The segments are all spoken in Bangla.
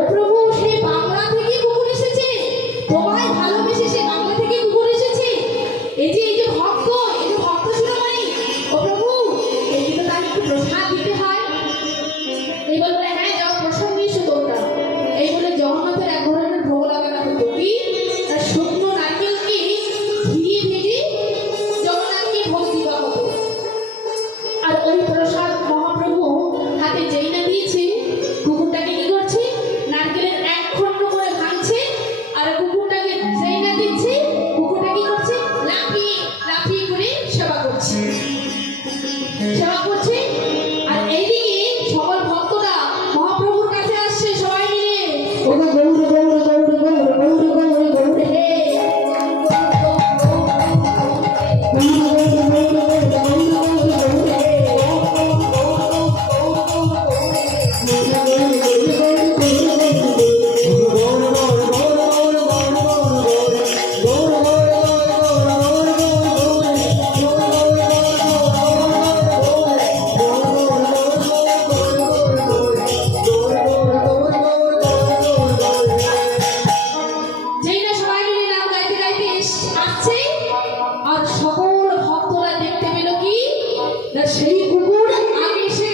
Autrement, সেই কুকুর আগে এসে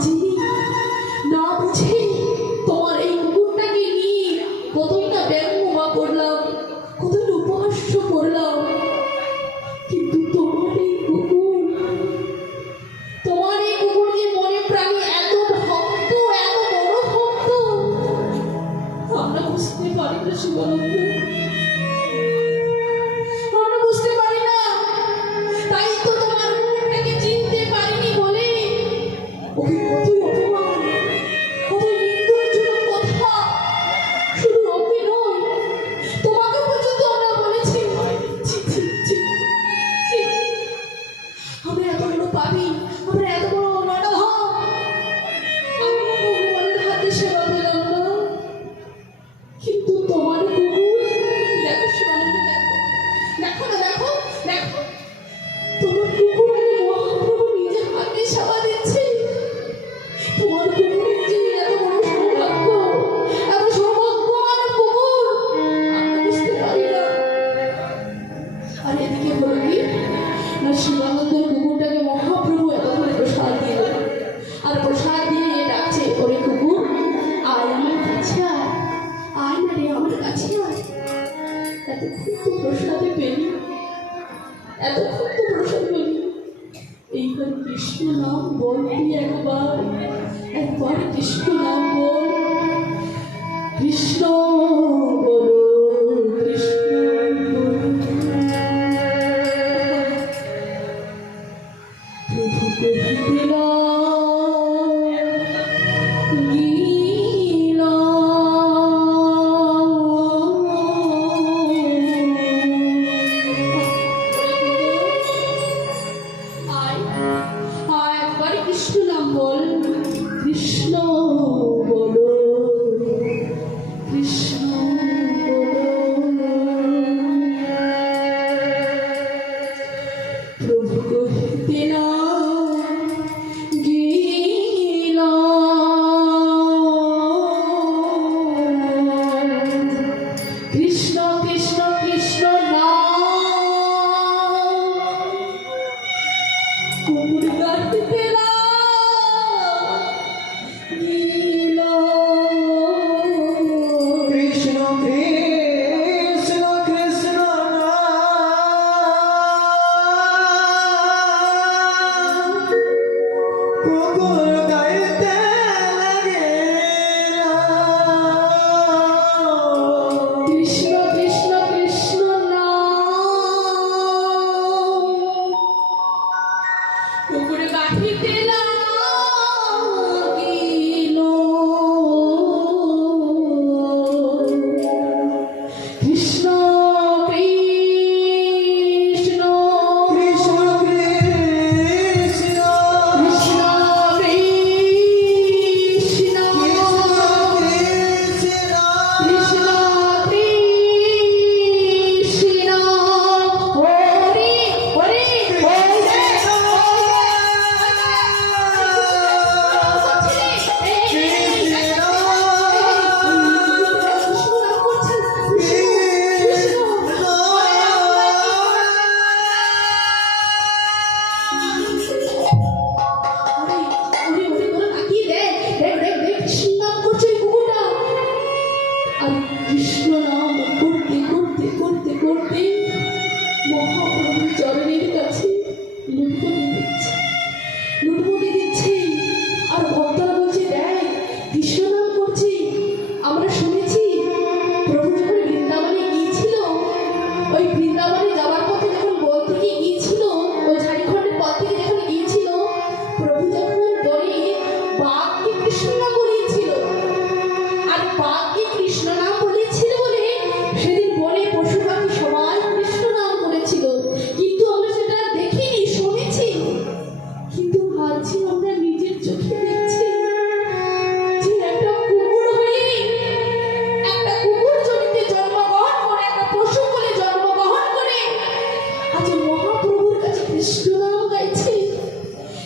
না এতক্ষণ এইবার কৃষ্ণ নাম বল একবার একবার কৃষ্ণ নাম বল। কৃষ্ণ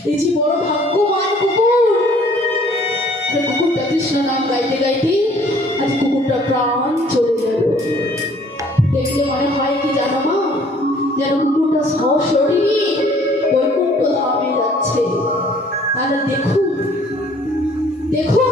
এই যে বড় ভাগ্যবান কুকুর। কুকুরটা কৃষ্ণ নাম গাইতে গাইতে আজ কুকুরটা প্রাণ চলে গেল। দেখলে মনে হয় কি জানো মা? যেন কুকুরটা সাহস সরিয়ে বৈকুণ্ঠ ধামে যাচ্ছে। তাহলে দেখুন দেখুন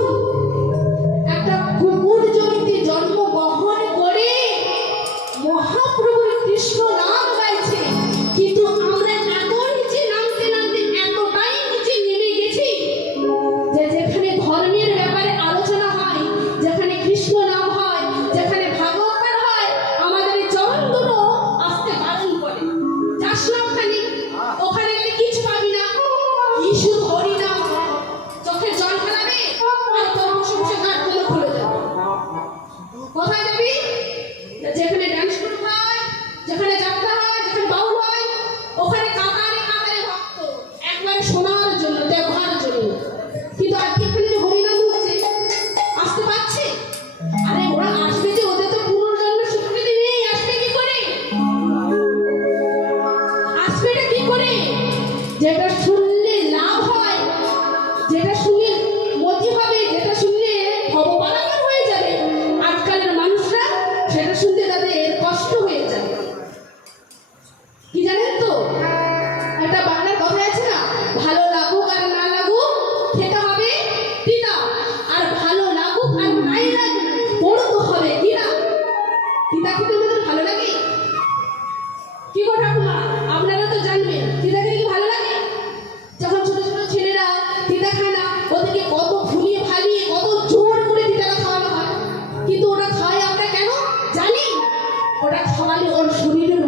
কিন্তু ওরা খায় আমরা কেন? জানি? ওরা খাওয়ালে ওর শরীরের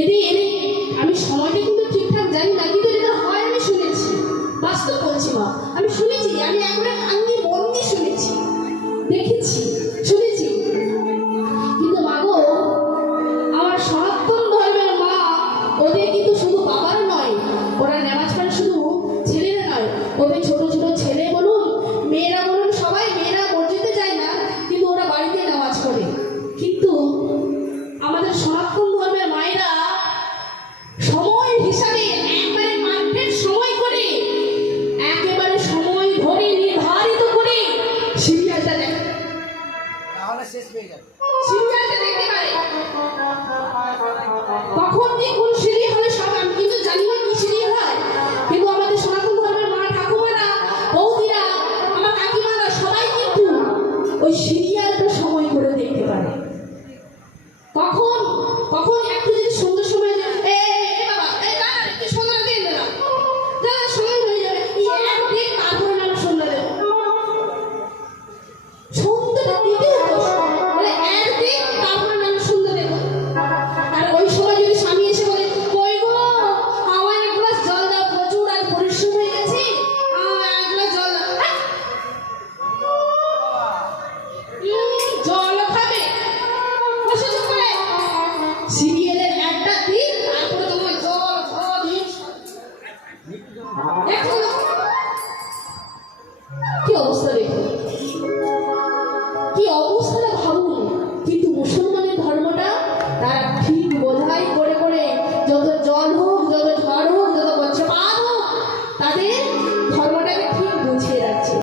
এদের এনে, আমি সময়টা কিন্তু ঠিকঠাক জানি না, কিন্তু এটা হয় আমি শুনেছি, বাস্তব বলছি মা। আমি শুনেছি, আমি এখন আঙ্গি মন দিয়ে শুনেছি, দেখেছি, শুনেছি। কিন্তু মাগো আমার সনাতন ধর্মের মা, ওদের কিন্তু শুধু বাবার নয়, ওরা নেমাজ পড়ে শুধু ছেলেরা নয়। ওদের ছোট ছোট ছেলে বলুন, মেয়েরা বলুন, সবাই মেয়েরা মসজিদে যায় না, কিন্তু ওরা বাড়িতে নামাজ পড়ে। কিন্তু আমাদের সনাতন